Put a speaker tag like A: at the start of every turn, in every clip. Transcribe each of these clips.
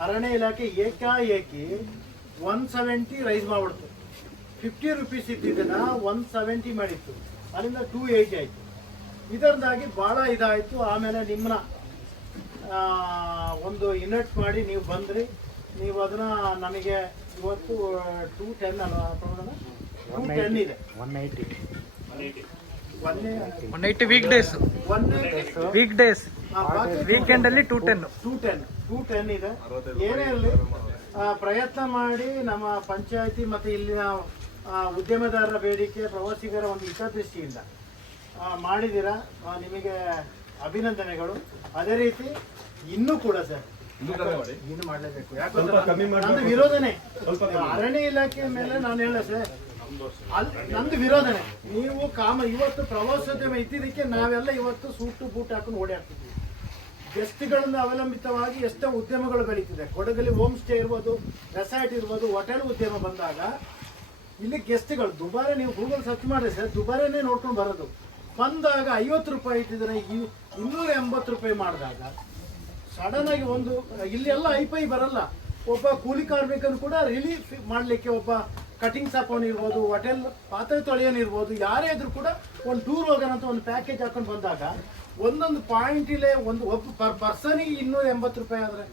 A: ಅರಣ್ಯ ಇಲಾಖೆ ಏಕಾಏಕಿ ಒನ್ ಸೆವೆಂಟಿ ರೈಸ್ ಮಾಡ್ಬಿಡ್ತು. ಫಿಫ್ಟಿ ರುಪೀಸ್ ಇದ್ದಿದ್ದನ್ನ ಒನ್ ಸೆವೆಂಟಿ ಮಾಡಿತ್ತು. ಅಲ್ಲಿಂದ ಟೂ ಏಯ್ಟಿ ಆಯಿತು. ಇದರಿಂದಾಗಿ ಭಾಳ ಇದಾಯಿತು. ಆಮೇಲೆ ನಿಮ್ಮನ್ನ ಆ, ಒಂದು ಇನ್ವೆಟ್ ಮಾಡಿ ನೀವು ಬಂದ್ರಿ. ನೀವು ಅದನ್ನ ನಮಗೆ ಇವತ್ತು ಟೂ ಟೆನ್ ಅಲ್ವಾ ಪ್ರಮಾಣ ಟೂ ಟೆನ್ ಇದೆ.
B: One eighty
C: one eighty weekdays
A: one
C: weekdays weekend ಅಲ್ಲಿ two ten
A: two ten two ten ಇದೆ. ಏನೇ ಇರಲಿ ಪ್ರಯತ್ನ ಮಾಡಿ ನಮ್ಮ ಪಂಚಾಯತಿ ಮತ್ತು ಇಲ್ಲಿನ ಆ, ಉದ್ಯಮದಾರರ ಬೇಡಿಕೆ ಪ್ರವಾಸಿಗರ ಒಂದು ಹಿತದೃಷ್ಟಿಯಿಂದ ಮಾಡಿದ್ದೀರಾ? ಆ, ನಿಮಗೆ ಅಭಿನಂದನೆಗಳು. ಅದೇ ರೀತಿ ಇನ್ನೂ ಕೂಡ ಸರ್ ಇನ್ನು ಮಾಡಲೇಬೇಕು. ಯಾಕಂದ್ರೆ ವಿರೋಧನೆ. ಅರಣ್ಯ ಇಲಾಖೆ ಮೇಲೆ ನಾನು ಹೇಳ ಸರ್. ನಂದು ವಿರೋಧನೆ. ನೀವು ಕಾಮ ಇವತ್ತು ಪ್ರವಾಸೋದ್ಯಮ ಇದ್ದಿದ್ದಕ್ಕೆ ನಾವೆಲ್ಲ ಇವತ್ತು ಸೂಟು ಬೂಟ್ ಹಾಕೊಂಡು ಓಡಾಡ್ತಿದ್ದೀವಿ ಗೆಸ್ಟ್ಗಳಿಂದ ಅವಲಂಬಿತವಾಗಿ ಎಷ್ಟೋ ಉದ್ಯಮಗಳು ಬೆಳೀತಿದೆ. ಕೊಡಗಲ್ಲಿ ಹೋಮ್ ಸ್ಟೇ ಇರ್ಬೋದು ರೆಸಾರ್ಟ್ ಇರ್ಬೋದು ಹೋಟೆಲ್ ಉದ್ಯಮ ಬಂದಾಗ ಇಲ್ಲಿ ಗೆಸ್ಟ್ಗಳು ದುಬಾರೆ ನೀವು ಗೂಗಲ್ ಸರ್ಚ್ ಮಾಡಿದ್ರೆ ಸರ್, ದುಬಾರೆನೇ ನೋಡ್ಕೊಂಡು ಬರೋದು. ಬಂದಾಗ ಐವತ್ತು ರೂಪಾಯಿ ಇಟ್ಟಿದ್ರೆ ಇನ್ನೂರ ಎಂಬತ್ತು ರೂಪಾಯಿ ಮಾಡಿದಾಗ ಸಡನ್ ಆಗಿ ಒಂದು ಇಲ್ಲೆಲ್ಲ ಐಪೈ ಬರಲ್ಲ. ಒಬ್ಬ ಕೂಲಿ ಕಾರ್ಮಿಕನು ಕೂಡ ರಿಲೀಫ್ ಮಾಡಲಿಕ್ಕೆ ಒಬ್ಬ ಕಟಿಂಗ್ ಸಾಪವನ್ ಇರ್ಬೋದು ಹೋಟೆಲ್ ಪಾತ್ರೆ ತೊಳೆಯೋನಿರ್ಬೋದು ಯಾರೇ ಇದ್ರು ಕೂಡ ಒಂದು ಟೂರ್ ಹೋಗೋಣ ಅಂತ ಒಂದು ಪ್ಯಾಕೇಜ್ ಹಾಕೊಂಡು ಬಂದಾಗ ಒಂದೊಂದು ಪಾಯಿಂಟ್ ಇಲ್ಲೇ ಒಂದು ಒಬ್ಬ ಪರ್ ಪರ್ಸನಿಗೆ ಇನ್ನೂರ ಎಂಬತ್ತು ರೂಪಾಯಿ ಆದ್ರೆ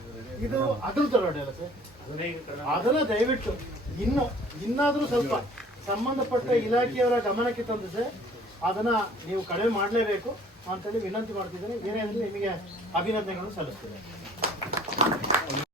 A: ಇದು ಅದ್ರ ರೋಡ್ ಸರ್ ಅದನ್ನ ದಯವಿಟ್ಟು. ಇನ್ನು, ಇನ್ನಾದ್ರೂ ಸ್ವಲ್ಪ ಸಂಬಂಧಪಟ್ಟ ಇಲಾಖೆಯವರ ಗಮನಕ್ಕೆ ತಂದು ಸರ್ ಅದನ್ನ ನೀವು ಕಡಿಮೆ ಮಾಡಲೇಬೇಕು ಅಂತೇಳಿ ವಿನಂತಿ ಮಾಡ್ತಿದ್ದೀನಿ. ಏನೇ ನಿಮಗೆ ಅಭಿನಂದನೆಗಳನ್ನು ಸಲ್ಲಿಸ್ತೇನೆ.